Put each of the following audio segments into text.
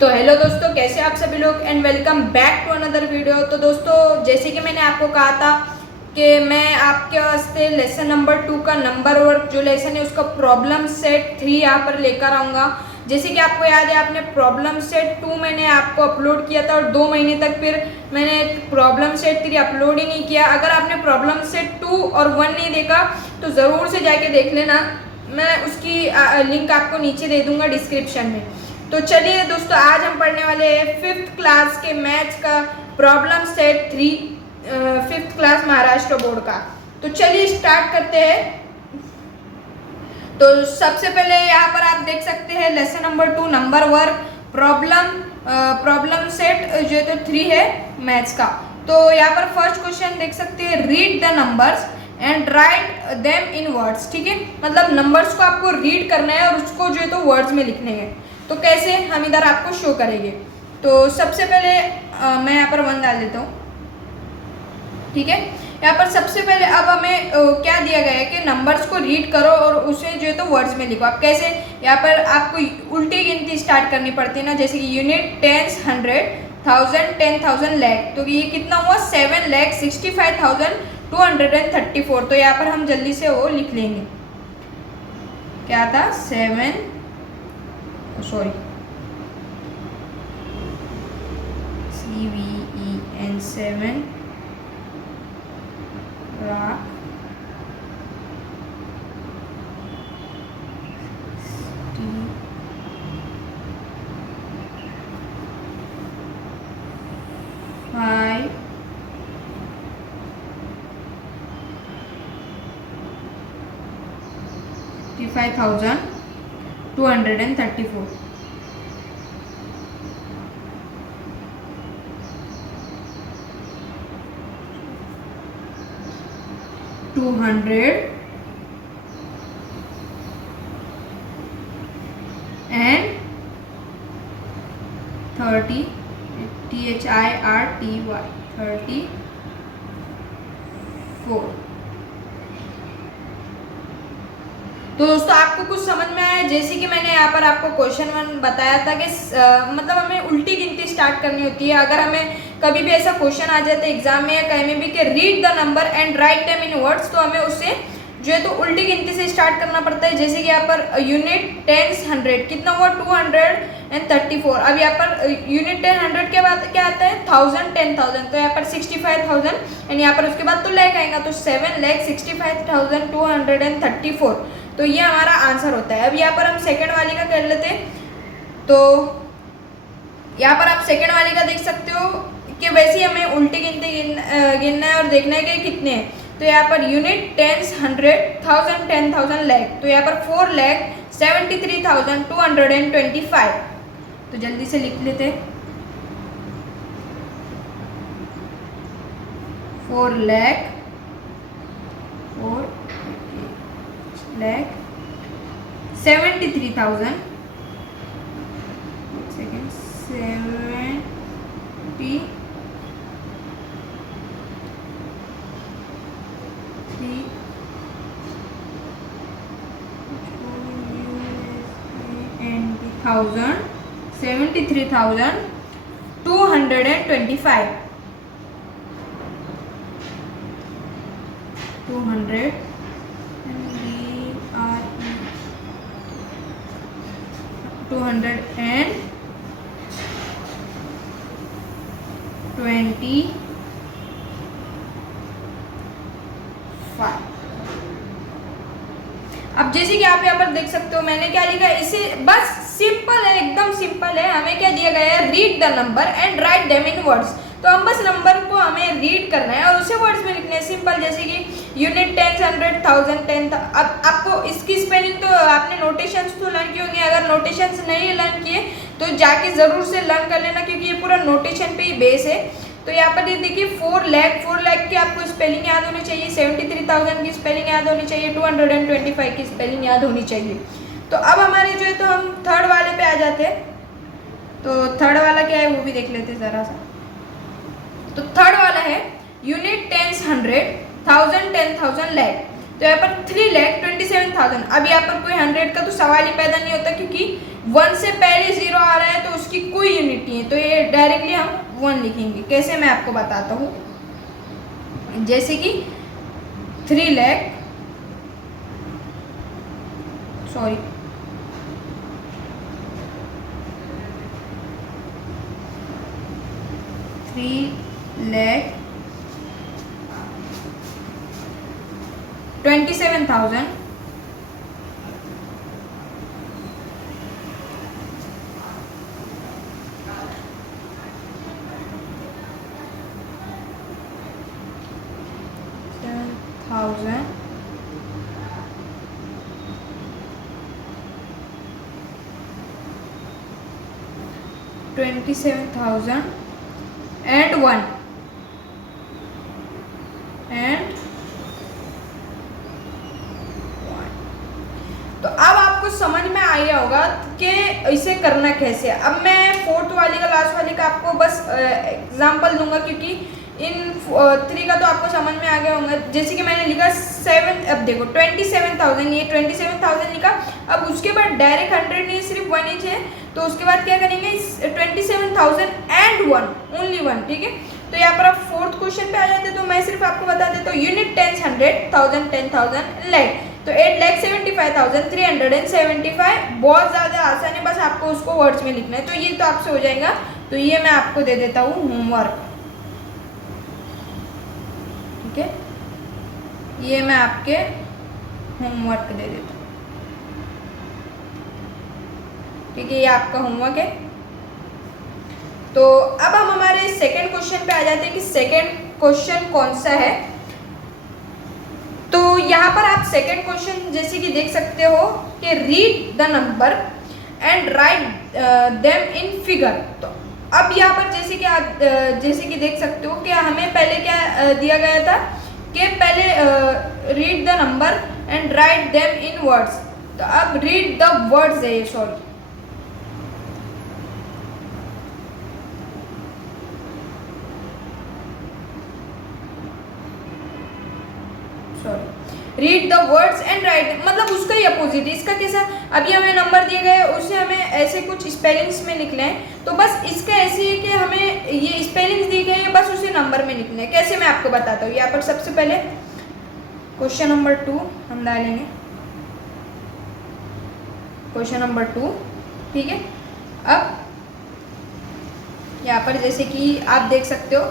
तो हेलो दोस्तों, कैसे आप सभी लोग and welcome back to another video. तो दोस्तों, जैसे कि मैंने आपको कहा था कि मैं आपके वास्ते लेसन नंबर 2 का नंबर वर्क जो लेसन है उसका प्रॉब्लम सेट 3 यहाँ पर लेकर आऊँगा। जैसे कि आपको याद है, आपने प्रॉब्लम सेट 2 मैंने आपको अपलोड किया था और 2 महीने तक फिर मैंने प्रॉब्लम सेट 3 अपलोड ही नहीं किया। अगर आपने प्रॉब्लम सेट 2 और 1 नहीं देखा तो ज़रूर से जाके देख लेना। मैं उसकी लिंक आपको नीचे दे दूँगा डिस्क्रिप्शन में। तो चलिए दोस्तों, आज हम पढ़ने वाले हैं 5th क्लास के मैथ्स का problem set 3, 5th class Maharashtra board का। तो चलिए स्टार्ट करते हैं। तो सबसे पहले यहाँ पर आप देख सकते हैं lesson number 2 number work problem set जो तो 3 है मैथ्स का। तो यहाँ पर फर्स्ट क्वेश्चन देख सकते हैं, read the numbers and write them in words. ठीक है, मतलब नंबर्स को आपको रीड करना है और उसको जो है तो वर्ड्स में लिखने हैं। तो कैसे, हम इधर आपको शो करेंगे। तो सबसे पहले मैं यहाँ पर 1 डाल देता हूँ। ठीक है, यहाँ पर सबसे पहले अब हमें क्या दिया गया है कि नंबर्स को रीड करो और उसे जो है तो वर्ड्स में लिखो। आप कैसे, यहाँ पर आपको उल्टी गिनती स्टार्ट करनी पड़ती है ना, जैसे कि यूनिट, टेंस, 100, 1000, 10,000, लाख। तो ये कितना हुआ, 7,65,234। तो यहाँ पर हम जल्दी से वो लिख लेंगे। क्या था, 7 लाख 55,234। and 30 THIRTY 34। तो दोस्तों, आपको कुछ समझ में आया? जैसे कि मैंने यहाँ पर आपको क्वेश्चन 1 बताया था कि मतलब हमें उल्टी गिनती स्टार्ट करनी होती है। अगर हमें कभी भी ऐसा क्वेश्चन आ जाता है एग्जाम में या कहीं में भी कि read the number and write them in words, तो हमें उससे जो है तो उल्टी गिनती से स्टार्ट करना पड़ता है। जैसे कि यहाँ पर यूनिट, टेंस, 100 कितना हुआ, 234। अब यहाँ पर यूनिट 10, 100 के बाद क्या आता है, 1000, 10,000। तो यहाँ पर 65,000 एंड यहाँ पर उसके बाद तो लाख आएगा। तो 7,65,234। तो ये हमारा आंसर होता है। अब यहाँ पर हम सेकंड वाली का कर लेते हैं। तो यहाँ पर आप सेकंड वाली का देख सकते हो कि वैसे ही हमें उल्टी गिनती गिनना है और देखना है कि कितने हैं। तो यहाँ पर यूनिट, टेंस, 100, 1000, 10,000, लाख। तो यहाँ पर 4,73,225। तो जल्दी से लिख लेते हैं। 4 लाख 73,000 73,225 200 225। अब जैसे कि आप यहाँ पर देख सकते हो मैंने क्या लिखा है, इसे बस सिंपल है, एकदम सिंपल है। हमें क्या दिया गया है, read the number and write them in words. तो हम बस नंबर को हमें रीड करना है और उसे वर्ड्स में लिखना है, सिंपल। जैसे कि यूनिट, 10, 100, 1000, 10। अब आपको इसकी स्पेलिंग तो आपने नोटेशंस तो लर्न किए होंगे। अगर नोटेशंस नहीं लर्न किए तो जाके ज़रूर से लर्न कर लेना, क्योंकि ये पूरा नोटेशन पे ही बेस है। तो यहाँ पर ये देखिए 4 लाख की आपको स्पेलिंग याद होनी चाहिए, 73,000 की स्पेलिंग याद होनी चाहिए, 225 की स्पेलिंग याद होनी चाहिए। तो अब हमारे जो है तो हम थर्ड वाले पे आ जाते हैं। तो थर्ड वाला क्या है वो भी देख लेते हैं ज़रा सा। तो थर्ड वाला है यूनिट, टेंस, 100, 1000, 10,000, लाख। तो यहाँ पर 3,27,000। अब यहाँ पर कोई 100 का तो सवाल ही पैदा नहीं होता, क्योंकि 1 से पहले 0 आ रहा है तो उसकी कोई यूनिट नहीं है, तो ये डायरेक्टली हम 1 लिखेंगे। कैसे मैं आपको बताता हूँ, जैसे कि 3 लाख 27,000 27,000 and 1 and 1। तो अब आपको समझ में आ गया होगा कि इसे करना कैसे है। अब मैं फोर्थ वाली का लास्ट वाली का आपको बस एग्जांपल दूंगा, क्योंकि इन 3 का तो आपको समझ में आ गया होगा। जैसे कि मैंने लिखा 7, अब देखो 27,000, ये 27,000 लिखा। अब उसके बाद डायरेक्ट 100 नहीं, सिर्फ 1 ही है, तो उसके बाद क्या करेंगे, 27,000 and 1, ओनली 1, ठीक है। तो यहाँ पर आप फोर्थ क्वेश्चन पे आ जाते, तो मैं सिर्फ आपको बता देता हूँ यूनिट 10, 100, 1000, 10,000 लाख, तो 8,75,375। बहुत ज़्यादा आसान है, बस आपको उसको वर्ड्स में लिखना है। तो ये तो आपसे हो जाएगा, तो ये मैं आपको दे देता हूँ होमवर्क, ठीक है, ये मैं आपके होमवर्क दे देता हूँ, ठीक है, ये आपका होमवर्क है। तो अब हम हमारे सेकंड क्वेश्चन पे आ जाते हैं कि सेकंड क्वेश्चन कौन सा है। तो यहाँ पर आप सेकंड क्वेश्चन जैसे कि देख सकते हो कि read the number and write them in figure. तो अब यहाँ पर जैसे कि आप जैसे कि देख सकते हो कि हमें पहले क्या दिया गया था कि पहले read the number and write them in words. तो अब रीड द वर्ड्स है, sorry, read the words and right, मतलब उसका ही अपोजिट है। इसका कैसा, अभी हमें नंबर दिए गए, उसे हमें ऐसे कुछ स्पेलिंग्स में लिखना है। तो बस इसका ऐसे है कि हमें ये स्पेलिंग्स दी गई है, बस उसे नंबर में लिखना है। कैसे मैं आपको बताता हूँ। यहाँ पर सबसे पहले क्वेश्चन नंबर 2 हम डालेंगे, क्वेश्चन नंबर 2, ठीक है। अब यहाँ पर जैसे कि आप देख सकते हो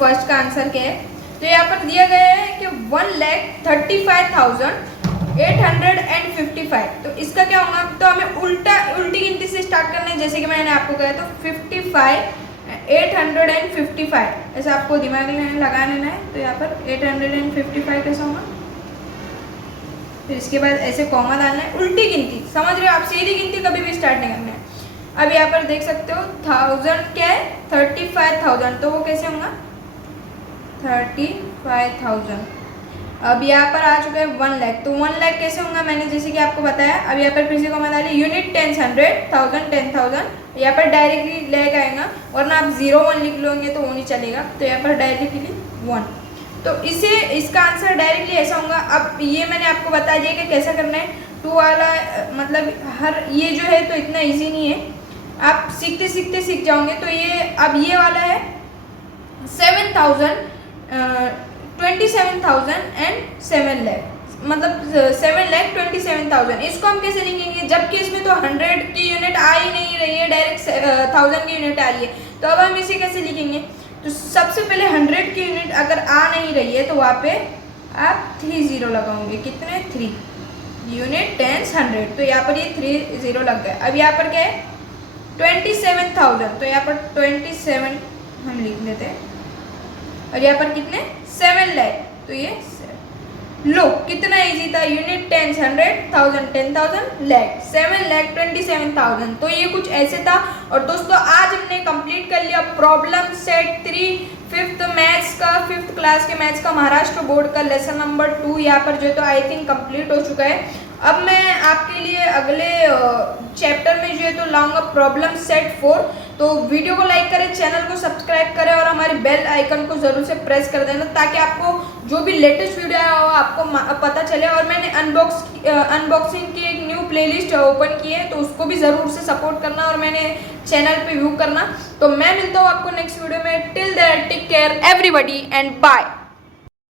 फर्स्ट का आंसर क्या है। तो यहाँ पर दिया गया है कि 1,35,855। तो इसका क्या होगा, तो हमें उल्टी गिनती से स्टार्ट करना है, जैसे कि मैंने आपको कहा तो 55,855 ऐसा आपको दिमाग में लगा लेना है। तो यहाँ पर 855 कैसा होगा, फिर इसके बाद ऐसे कॉमा डालना है, उल्टी गिनती, समझ रहे हो आप, सीधी गिनती कभी भी स्टार्ट नहीं करना है। अब यहाँ पर देख सकते हो 1000 क्या है, 35,000, तो वो कैसे होगा 35,000। अब यहाँ पर आ चुका है 1 लाख, तो 1 लाख कैसे होगा, मैंने जैसे कि आपको बताया। अब यहाँ पर फिर से कॉमा डाली, यूनिट 10, 100, 1000, 10,000, यहाँ पर डायरेक्टली लैग आएगा, वरना आप 0, 1 लिख लोगे तो वो नहीं चलेगा। तो यहाँ पर डायरेक्टली 1, तो इसे इसका आंसर डायरेक्टली ऐसा होगा। अब ये मैंने आपको बता दिया कि कैसा करना है। 2 वाला मतलब हर ये जो है तो इतना ईजी नहीं है, आप सीखते सीखते सीख जाओगे। तो ये अब ये वाला है 27,000 एंड 7 लाख, मतलब 7,27,000। इसको हम कैसे लिखेंगे, जबकि इसमें तो 100 की यूनिट आ ही नहीं रही है, डायरेक्ट 1000 की यूनिट आ रही है। तो अब हम इसे कैसे लिखेंगे, तो सबसे पहले 100 की यूनिट अगर आ नहीं रही है तो वहाँ पे आप 30 लगाओगे, कितने 3, यूनिट 10, 100, तो यहाँ पर ये 30 लग गए। अब यहाँ पर क्या है 27,000, तो यहाँ पर 27 हम लिख देते हैं, और यहाँ पर कितने 7 लाख, तो ये लो कितना इजी था, यूनिट 10, 100, 1000, 10,000, लाख, 7,27,000। तो ये कुछ ऐसे था। और दोस्तों आज हमने कंप्लीट कर लिया प्रॉब्लम सेट 3 5th मैथ्स का, 5th क्लास के मैथ्स का महाराष्ट्र बोर्ड का लेसन नंबर 2 यहाँ पर जो है तो आई थिंक कंप्लीट हो चुका है। अब मैं आपके लिए अगले चैप्टर में जो है तो लाऊंगा प्रॉब्लम सेट 4। तो वीडियो को लाइक करें, चैनल को सब्सक्राइब करें और हमारी बेल आइकन को ज़रूर से प्रेस कर देना, ताकि आपको जो भी लेटेस्ट वीडियो आया हो आपको पता चले। और मैंने अनबॉक्सिंग की एक न्यू प्लेलिस्ट ओपन की है, तो उसको भी ज़रूर से सपोर्ट करना और मैंने चैनल पे व्यू करना। तो मैं मिलता हूँ आपको नेक्स्ट वीडियो में। Till there take care everybody and bye.